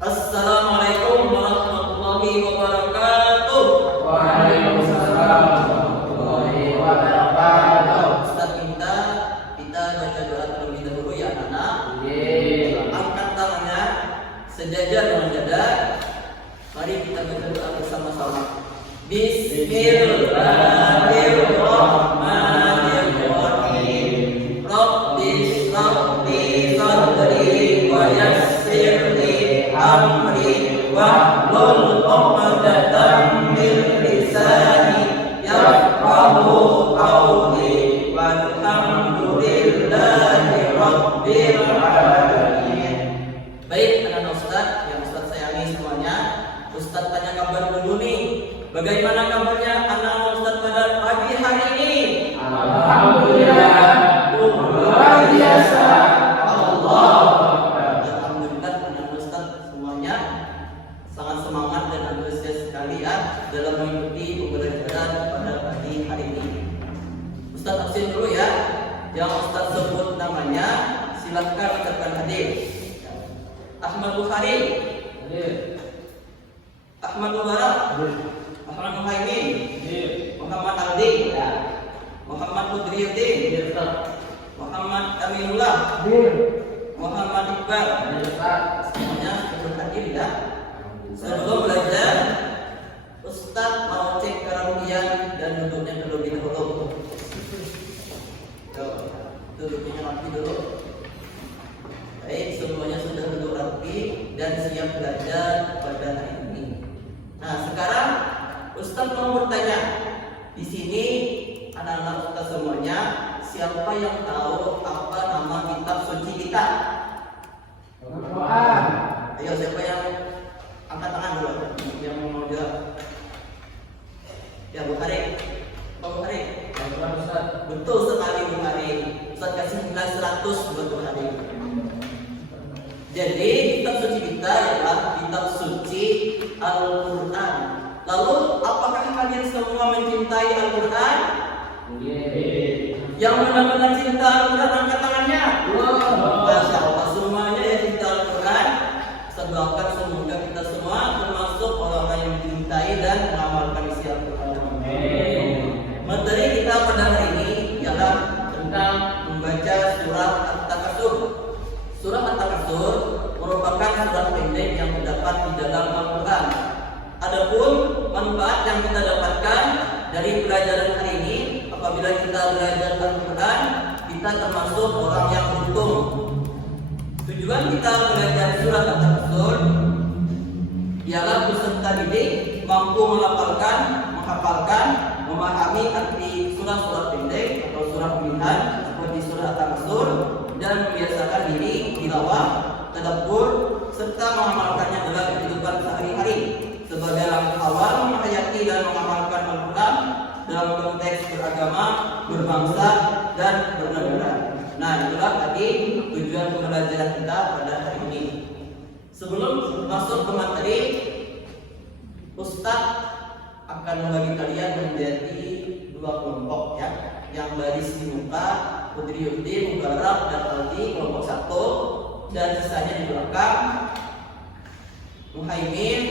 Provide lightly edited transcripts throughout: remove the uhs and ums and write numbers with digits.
Assalamualaikum warahmatullahi wabarakatuh. Waalaikumsalam warahmatullahi wabarakatuh. Ustaz minta kita baca doa terlebih dahulu ya anak-anak. Angkat tangannya sejajar dengan dada. Mari kita baca doa bersama-sama. Bismillahirrahmanirrahim. Rabbis rabbi sadri wa yassirli amri wahlul 'uqdatam min lisani yafqahu qawli walhamdulillahi rabbil alamin. Baik anak-anak Ustaz yang Ustaz sayangi semuanya, Ustaz tanya kabar dulu nih. Bagaimana kabarnya anak-anak Ustaz pada pagi hari ini? Alhamdulillah, luar biasa. Alhamdulillah anak-anak Ustaz semuanya sangat semangat dan antusias sekali ya dalam mengikuti pembelajaran pada pagi hari ini. Ustaz absen dulu ya. Yang Ustaz sebut namanya silakan ucapkan hadir. Ahmad Bukhari, Ahmad Mubarak, Ahmad Muhaimin, Muhammad Aldi, Muhammad Pudriyuddin, Muhammad Aminullah, Muhammad Iqbal. Semuanya ikut hadir ya. Sebelum belajar, Ustaz mau cek kerapian dan duduknya terlebih dahulu. Duduknya rapi dulu. Baik, semuanya sudah duduk rapi dan siap belajar pada hari ini. Nah, sekarang Ustaz mau bertanya. Di sini anak-anak Ustaz semuanya, siapa yang tahu apa nama kitab suci kita? Ayo, siapa yang angkat tangan dulu yang mau jawab? Ya, Bukhari. Pak Bukhari. Betul sekali Bukhari. Ustaz kasih nilai 100 buat Bukhari. Jadi kitab suci kita adalah kitab suci Al-Quran. Lalu apakah kalian semua mencintai Al-Quran? Yang benar-benar cinta Al-Quran angkat tangannya. Masya Allah, semuanya ya cinta Al-Quran. Semoga kita semua termasuk orang-orang yang mencintai dan mengamalkan isi Al-Quran. Materi kita pada hari ini ialah tentang membaca surat At-Takasur. Surat At-Takasur merupakan surat pendek yang terdapat di dalam Al-Quran. Adapun manfaat yang kita dapatkan dari pelajaran hari ini, apabila kita belajar Al-Quran, kita termasuk orang yang beruntung. Tujuan kita belajar surat At-Takasur ialah peserta didik mampu melafalkan, menghafalkan, memahami arti surat-surat pendek atau surat pilihan seperti surat At-Takasur dan membiasakan diri tilawah, tadabbur serta mengamalkannya dalam kehidupan sehari-hari sebagai langkah awal menghayati dan mengamalkan Al-Quran dalam konteks beragama, berbangsa dan bernegara. Nah, itulah tadi tujuan pembelajaran kita pada hari ini. Sebelum masuk ke materi, Ustaz akan membagi kalian menjadi dua kelompok ya. Yang baris di muka Pudriyuddin, Mubarak dan Aldi kelompok 1, dan sisanya di belakang Muhaimin,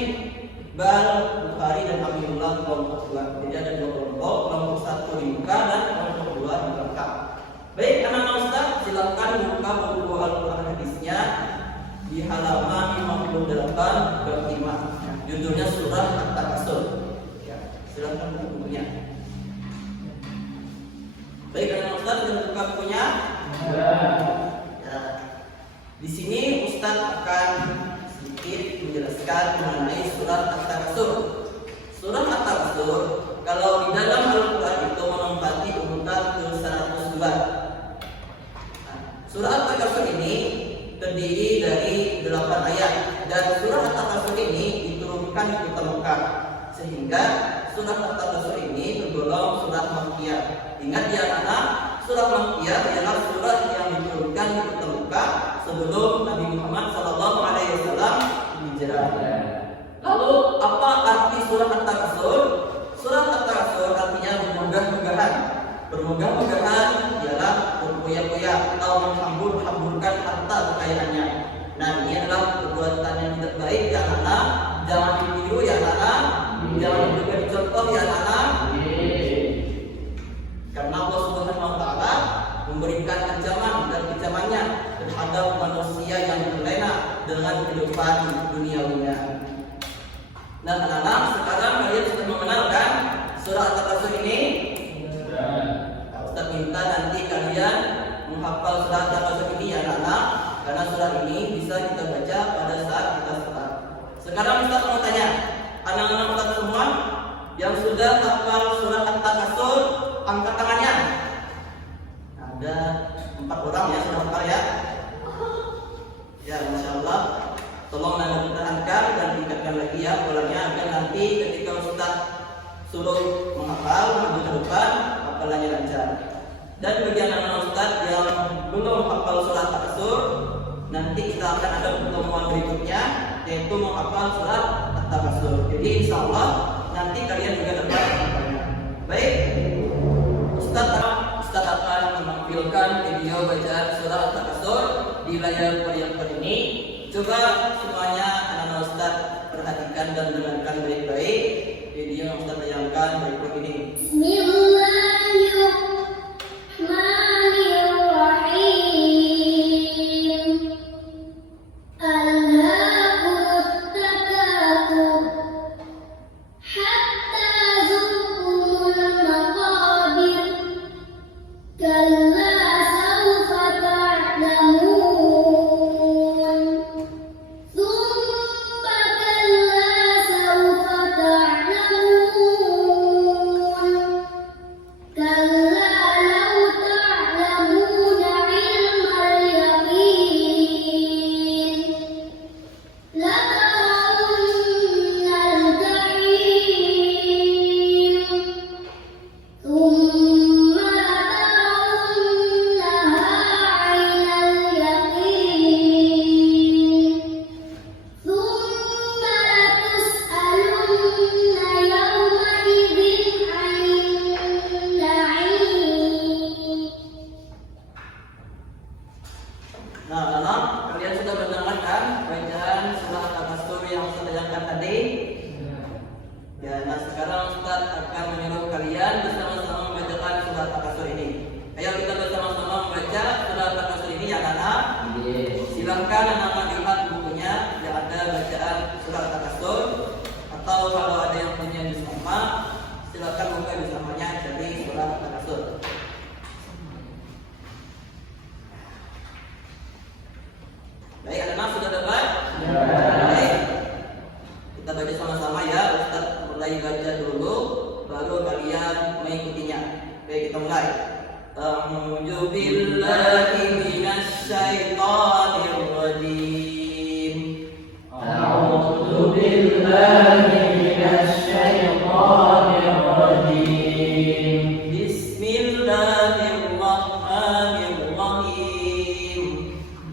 Bal, Bukhari dan Aminullah kelompok 2. Jadi ada dua kelompok 1 di muka dan kelompok 2 di belakang. Baik, anak-anak Ustaz, silakan buka buku Al-Quran hadisnya di halaman 58 bab 5. Judulnya surah At-Takasur. Ya, silakan buka bukunya. Baik, anak Ustaz sudah buka bukunya? Ya. Di sini Ustaz akan sedikit menjelaskan mengenai surat At-Takasur. Surat At-Takasur kalau di dalam Al-Quran itu menempati urutan ke-102. Surat At-Takasur ini terdiri dari 8 ayat dan surat At-Takasur ini diturunkan di kota Mekah, sehingga surat At-Takasur ini tergolong surat Makkiyah. Ingat ya anak-anak, surat Makkiyah ialah surat yang diturunkan di kota Mekah sebelum Nabi Muhammad SAW hijrah. Lalu apa arti surat At-Takasur? Surat At-Takasur artinya bermegah-megahan. Bermegah-megahan ialah berkoyak-koyak atau menghambur-hamburkan harta kekayaannya. Nah, ini adalah perbuatan yang tidak baik kehidupan duniawinya. Nah anak-anak, sekarang kalian sudah mengenalkan surah At-Takasur ini? Ustaz minta nanti kalian menghafal surah At-Takasur ini ya anak-anak, karena surah ini bisa kita baca pada saat kita sholat. Sekarang Ustaz mau tanya, anak-anak Ustaz semua yang sudah hafal surah At-Takasur, angkat tangannya. Ada 4 orang ya sudah hafal ya. Ya, Masya Allah. Tolong Anda pertahankan dan tingkatkan lagi ya polanya agar nanti ketika Ustaz suruh menghafal maju ke depan, hafalannya lancar. Dan bagi anak-anak Ustaz yang belum hafal surah At-Takasur, nanti kita akan ada pertemuan berikutnya yaitu menghafal surah At-Takasur. Jadi insya Allah nanti kalian juga dapat menghafalnya. Baik, Ustaz akan menampilkan video bacaan surah At-Takasur di layar proyektor ini. Coba semuanya anak-anak Ustaz perhatikan dan dengarkan baik-baik video yang Ustaz tayangkan berikut ini. Bismillahirrahmanirrahim. Alhaakumut takatsur hatta zurtumul maqabir. Kalla sawfa ta'lamun. Thumma kalla sawfa ta'lamun. Kalla law ta'lamuna 'ilmal yaqin. Latarawunnal jahim. Thumma latarawunnaha 'ainal yaqin. Thumma latus'alunna yawma idzin 'anin na'im. Nah, anak, kalian sudah mendengarkan bacaan surah At-Takasur yang Ustaz tayangkan tadi? Ya, nah sekarang Ustaz akan menyuruh kalian bersama-sama membacakan surah At-Takasur ini. Ayo kita bersama-sama membaca surah At-Takasur ini ya anak. Silahkan anak-anak lihat bukunya yang ada bacaan surah At-Takasur, atau kalau ada yang punya bersama, silakan buka bersamanya dari surah At-Takasur. Baik, anak-anak sudah dapat? Baik. Kita baca sama-sama ya. Ustaz mulai baca dulu, baru kalian mengikutinya. Baik, kita mulai. A'udzu billahi minasy syaithanir rajim. A'udzu billahi minasy syaithanir rajim. Bismillahirrahmanirrahim.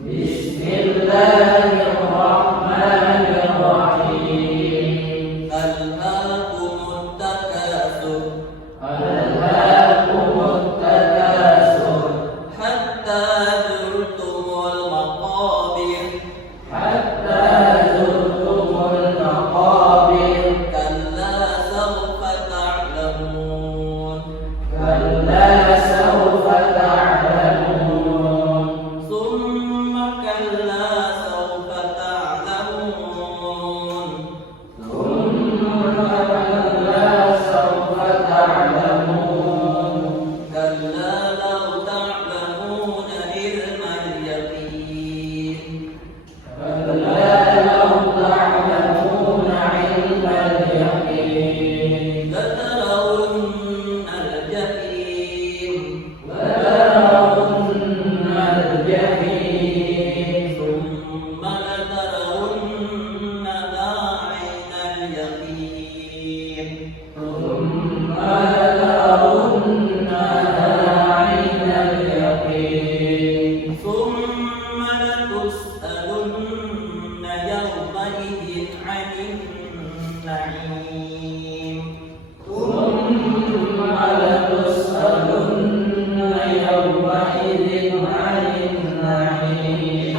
Bismillahirrahmanirrahim. Alhaakumut takatsur Alhaakumut takatsur hatta zurtumul maqabir. hatta zurtumul maqabir. Kalla sawfa ta'lamun. Kalla sawfa ta'lamun. Summa kalla sawfa ta'lamun. Thumma kalla sawfa ta'lamun. Kalla law ta'lamuna ilmal yaqin. Kalla law ta'lamuna 'ilmal yaqin. Latarawunnal jahim. Latarawunnal jahim. Thumma latarawunnaha 'ainal yaqin. Thumma latarawunnaha 'ainal yaqin. Thumma latus'alunna yawma idzin 'anil na'im. Thumma latus'alunna yawma idzin 'anil na'im.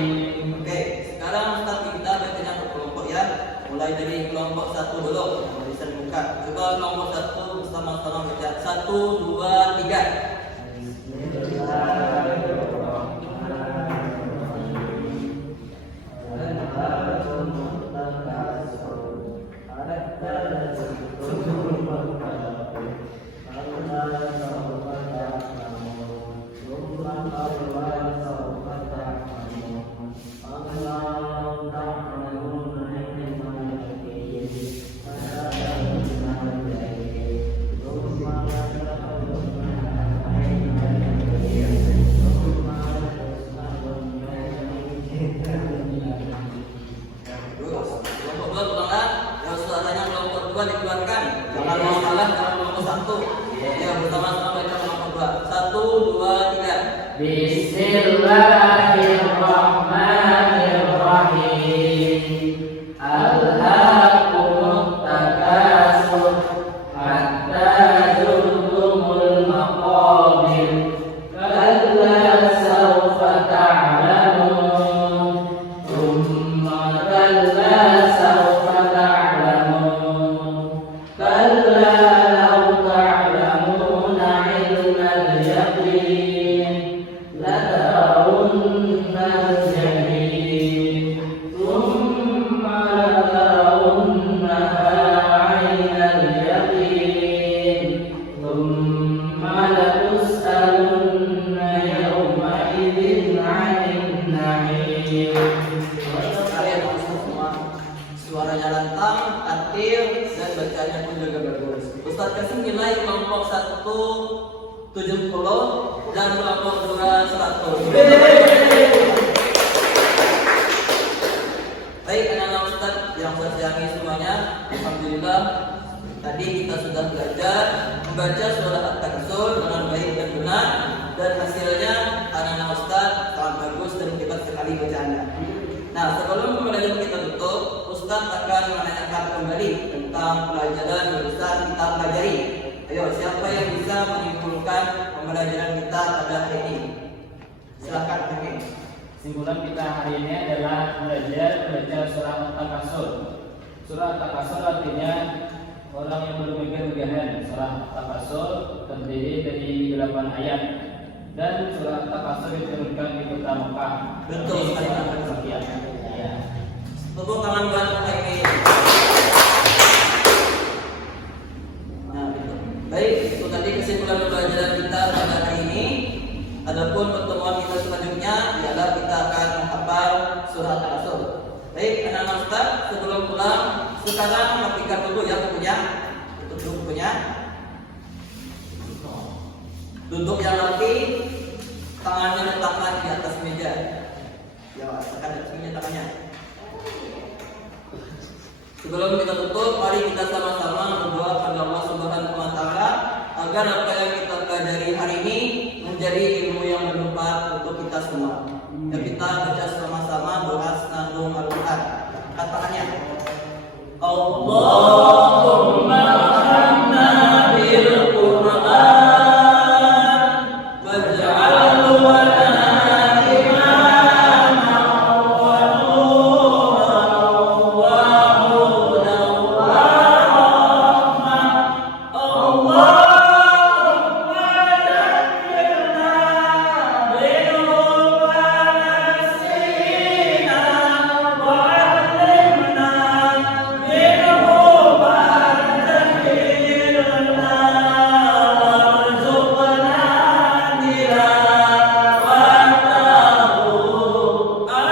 Oke, sekarang Ustaz kita bacakan per kelompok ya. Mulai dari kelompok 1 dulu. Barisan buka. Coba kelompok 1 bersama-sama baca. 1, 2, 3. Bismillahirrahmanirrahim. Terus, kelompok 2 tolonglah yang suaranya kelompok 2 dikeluarkan. Jangan mau kalah dengan kelompok 1. Ya, bersama-sama baca kelompok 2. 1, 2, 3. Bismillahirrahmanirrahim. Alhaakumut takasur hatta zurtumul maqabir. Kalla sawfa ta'lamun. Thumma kalla sawfa ta'lamun. Kalla law ta'lamuna 'ilmal yaqin latarawunnal jahim. Thumma latarawunnaha 'ainal yaqin. Thumma latus'alunna yawma'idin 'anil na'im. Kalian langsung semua suaranya lantang, adil, dan bacanya pun juga bagus. Ustaz kasih nilai kelompok 1 70 dan kelompok 2 100. Baik, anak-anak Ustaz yang saya sayangi semuanya, alhamdulillah tadi kita sudah belajar membaca surah At-Takasur dengan baik dan benar, dan hasilnya anak-anak Ustaz sangat bagus dan hebat sekali bacaannya. Nah, sebelum pembelajaran kita tutup, Ustaz akan menanyakan kembali tentang pelajaran yang bisa kita pelajari. Ayo, siapa yang bisa menyimpulkan pembelajaran kita pada hari ini? Silakan, Hakim. Kesimpulan kita hari ini adalah belajar surah At-Takasur. Surah At-Takasur artinya orang yang bermegah-megahan. Surah At-Takasur terdiri dari 8 ayat, dan surah At-Takasur diturunkan di kota Mekah. Betul sekali, Pak. Sekian. Ya. Tepuk tangan buat Hakim. Nah, gitu. Baik, itu tadi kesimpulan pembelajaran kita pada hari ini. Adapun pertemuan kita selanjutnya ialah kita akan menghafal surah At-Takasur. Baik, anak-anak Ustaz, sebelum pulang, sekarang rapikan dulu ya bukunya. Tutup dulu bukunya. Duduk yang rapi, tangannya letakkan di atas meja. Ya, tekan di atas meja tangannya. Sebelum kita tutup, mari kita sama-sama berdoa kepada Allah Subhanahu wa Ta'ala agar apa yang kita pelajari hari ini menjadi ilmu yang bermanfaat untuk kita semua. Dan kita baca sama-sama doa senandung Al-Quran. Katakannya, Allahumma arhamna bil Quran waj'alhu lana imaman wa nuran wa hudan wa rahmah. Allahumma zakkirna minhu ma nasina wa 'allimna minhu ma jahilna warzuqna tilawatahu ana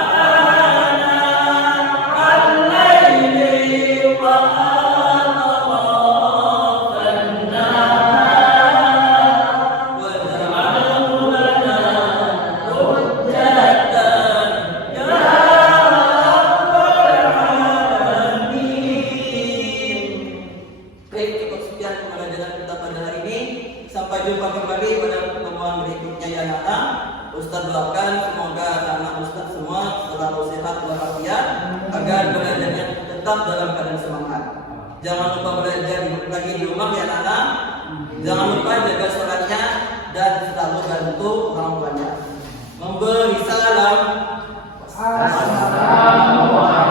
al-laili wa atrafan nahar waj'alhu lana hujjatan ya rabbal alamin. Baik, cukup sekian pembelajaran kita pada hari ini. Sampai jumpa kembali pada pertemuan berikutnya ya anak. Ustaz doakan semoga anak Ustaz semua selalu sehat walafiat agar belajarnya tetap dalam keadaan semangat. Jangan lupa belajar lagi di rumah ya anak. Jangan lupa jaga sholatnya dan selalu bantu orang tuanya. Memberi salam. Assalamualaikum.